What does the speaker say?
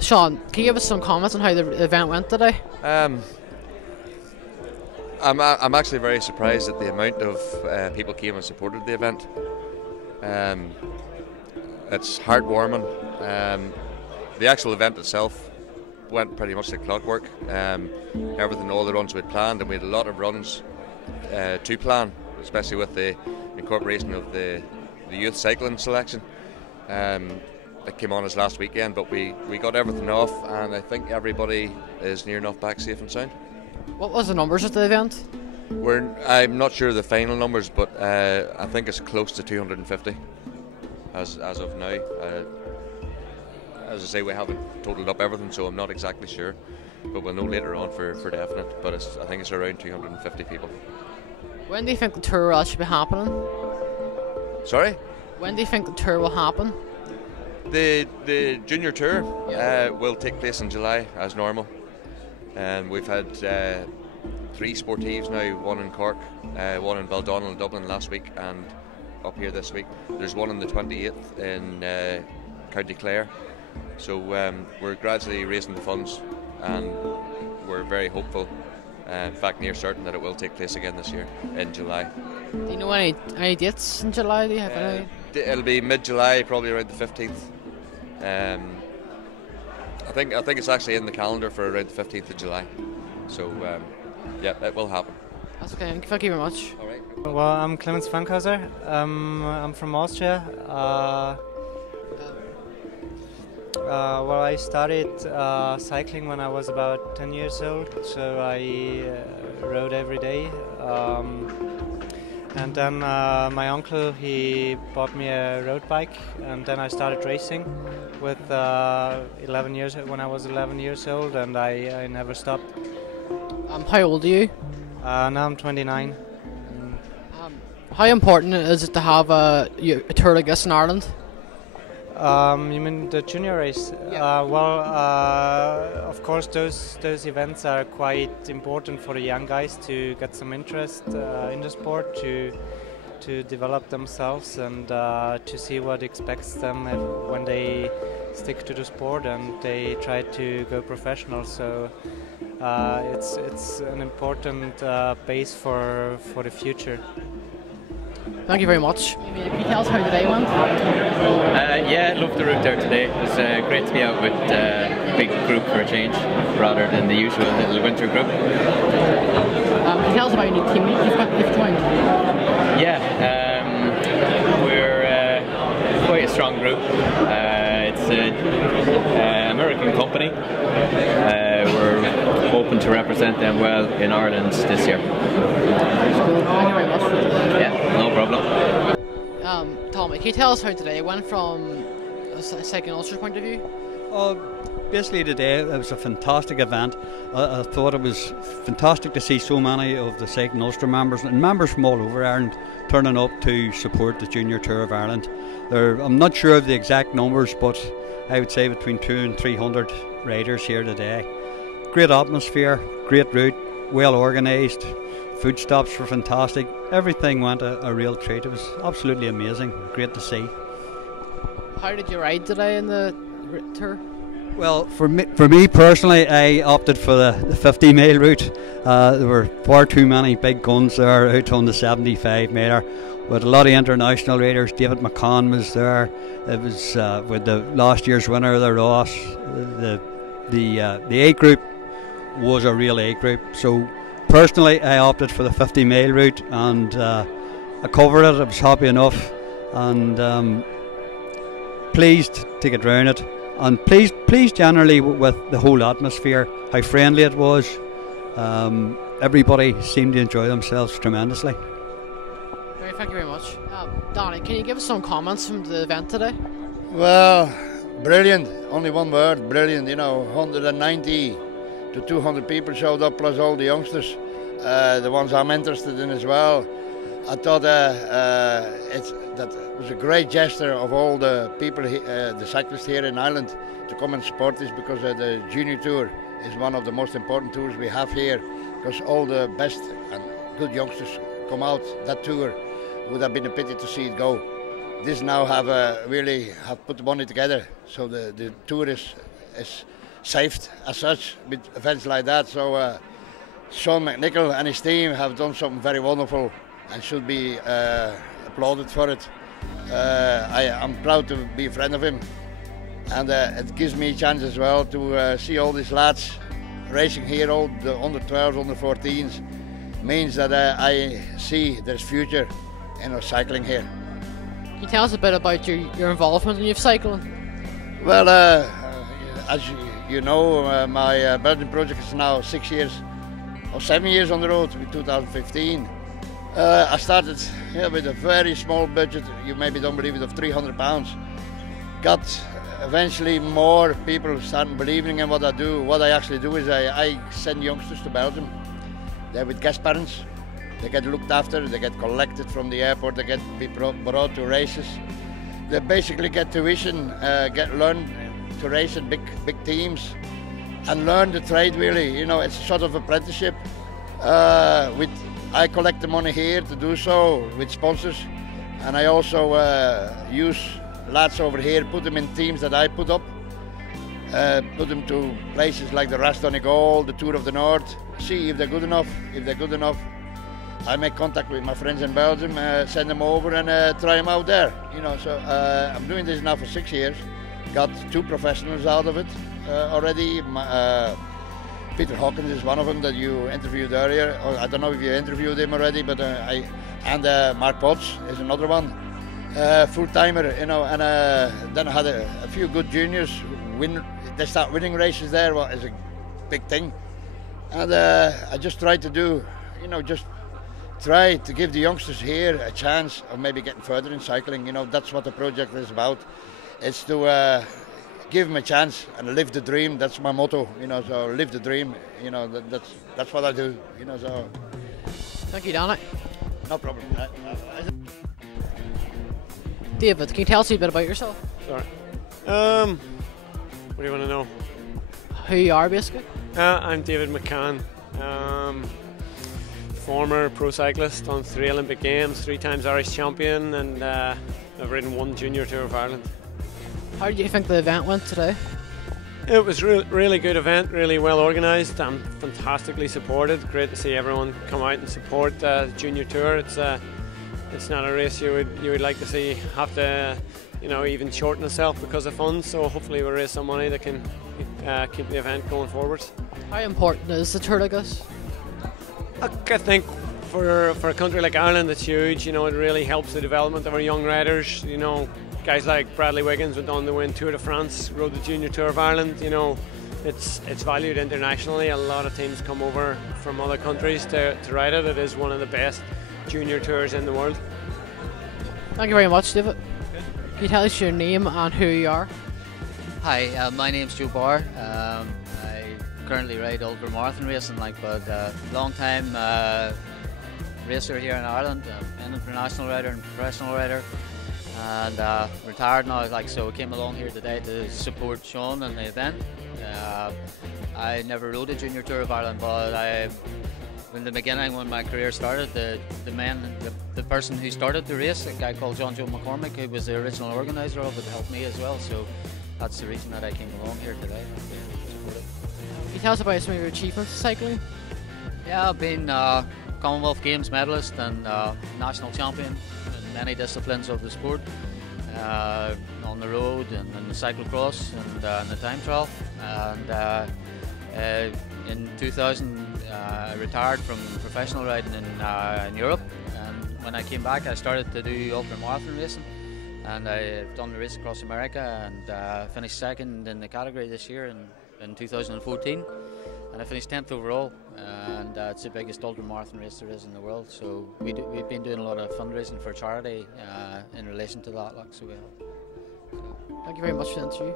Sean, can you give us some comments on how the event went today? I'm actually very surprised at the amount of people came and supported the event. It's heartwarming. The actual event itself went pretty much like clockwork. Everything, all the runs we'd planned, and we had a lot of runs to plan, especially with the incorporation of the youth cycling selection that came on us last weekend. But we got everything off, and I think everybody is near enough back safe and sound. What was the numbers at the event? I'm not sure of the final numbers, but I think it's close to 250 as of now. As I say, we haven't totaled up everything, so I'm not exactly sure, but we'll know later on for definite. But I think it's around 250 people. When do you think the tour will actually be happening? Sorry? When do you think the tour will happen? The junior tour will take place in July as normal. And we've had 3 Sportives now, one in Cork, one in Baldonnel in Dublin last week, and up here this week. There's one on the 28th in County Clare. So we're gradually raising the funds, and we're very hopeful, in fact near certain, that it will take place again this year in July. Do you know any dates in July? Do you have any? It'll be mid-July, probably around the 15th. I think it's actually in the calendar for around the 15th of July. So yeah, it will happen. That's okay. Thank you very much. All right. Well, I'm Clemens Fankhauser. I'm from Austria. Well, I started cycling when I was about 10 years old, so I rode every day. And then my uncle, he bought me a road bike, and then I started racing with 11 years when I was 11 years old, and I never stopped. How old are you? Now I'm 29. How important is it to have a tour like this in Ireland? You mean the junior race? Yeah. Well, of course, those events are quite important for the young guys to get some interest in the sport, to develop themselves, and to see what expects them when they stick to the sport and they try to go professional. So it's an important base for the future. Thank you very much. Can you tell us how the day went? Yeah, loved the route there today. It was great to be out with a big group for a change, rather than the usual little winter group. Can you tell us about your new teammate you've joined? Yeah, we're quite a strong group. It's an American company. We're hoping to represent them well in Ireland this year. Thank you very much. Yeah, no problem. Tommy, can you tell us how today went from a cycling ultra point of view? Basically today it was a fantastic event. I thought it was fantastic to see so many of the Cycling Ulster members and members from all over Ireland turning up to support the Junior Tour of Ireland. I'm not sure of the exact numbers, but I would say between 200 and 300 riders here today. Great atmosphere, great route, well organised. Food stops were fantastic. Everything went a real treat. It was absolutely amazing. Great to see. How did you ride today in the tour? Well, for me personally, I opted for the 50-mile route. There were far too many big guns there out on the 75-miler. With a lot of international riders. David McCann was there. It was with the last year's winner, the Ross. The A group was a real A group. So personally, I opted for the 50-mile route, and I covered it. I was happy enough, and pleased to get round it, and pleased generally with the whole atmosphere, how friendly it was. Everybody seemed to enjoy themselves tremendously. Thank you very much. Donnie, can you give us some comments from the event today? Well, brilliant. Only one word, brilliant. 190 to 200 people showed up, plus all the youngsters, the ones I'm interested in as well. I thought that was a great gesture of all the people, the cyclists here in Ireland, to come and support this, because the Junior Tour is one of the most important tours we have here, because all the best and good youngsters come out. That tour would have been a pity to see it go. This now really have put the money together, so the tour is is saved as such with events like that. So Sean McNichol and his team have done something very wonderful and should be applauded for it. I'm proud to be a friend of him, and it gives me a chance as well to see all these lads racing here, all the under 12s, under 14s. Means that I see there's future in cycling here. Can you tell us a bit about your involvement in youth cycling? Well, as you know, my Belgian project is now 6 years or 7 years on the road, in 2015. I started with a very small budget, you maybe don't believe it, of £300. Got eventually more people starting believing in what I do. What I actually do is I send youngsters to Belgium. They're with guest parents. They get looked after, they get collected from the airport, they get brought to races. They basically get tuition, learn to race in big teams and learn the trade really. You know, it's sort of apprenticeship. I collect the money here to do so with sponsors, and I also use lads over here, put them in teams that I put up. Put them to places like the Ras Donegal, the Tour of the North, see if they're good enough. If they're good enough, I make contact with my friends in Belgium, send them over and try them out there. You know, so I'm doing this now for 6 years. Got 2 professionals out of it already. Peter Hawkins is one of them that you interviewed earlier. I don't know if you interviewed him already, but Mark Potts is another one, full-timer. You know, and then I had a few good juniors win. They start winning races there, what is a big thing. And I just try to do, you know, just try to give the youngsters here a chance of maybe getting further in cycling. You know, that's what the project is about. It's to give them a chance and live the dream. That's my motto, you know, so live the dream. You know, that's what I do, you know, so. Thank you, Dominic. No problem. David, can you tell us a bit about yourself? Sorry. What do you want to know? Who you are, basically? I'm David McCann, former pro cyclist, done 3 Olympic Games, 3 times Irish champion, and I've ridden 1 Junior Tour of Ireland. How do you think the event went today? It was a really good event, really well organised and fantastically supported. Great to see everyone come out and support the Junior Tour. It's not a race you would like to see have to, you know, even shorten itself because of funds. So hopefully we'll raise some money that can keep the event going forward. How important is the tour like this? I think for a country like Ireland, it's huge. You know, it really helps the development of our young riders. You know, guys like Bradley Wiggins went on to win Tour de France, rode the Junior Tour of Ireland. You know, it's valued internationally. A lot of teams come over from other countries to ride it. It is one of the best junior tours in the world. Thank you very much, David. Can you tell us your name and who you are? Hi, my name's Joe Barr. I currently ride ultra marathon racing, but long time racer here in Ireland, an international rider and professional rider, and retired now. So I came along here today to support Sean in the event. I never rode a Junior Tour of Ireland, but in the beginning, when my career started, the person who started the race, a guy called John Joe McCormick, who was the original organiser of it, helped me as well. So that's the reason that I came along here today. Can you tell us about some of your achievements in cycling? Yeah, I've been Commonwealth Games medalist and national champion in many disciplines of the sport, on the road and in the cyclocross and in the time trial. And in 2000, I retired from professional riding in Europe, and when I came back I started to do ultramarathon racing, and I've done the race across America and finished second in the category this year in 2014, and I finished 10th overall, and it's the biggest ultramarathon race there is in the world. So we've been doing a lot of fundraising for charity in relation to that. So, thank you very much for the interview.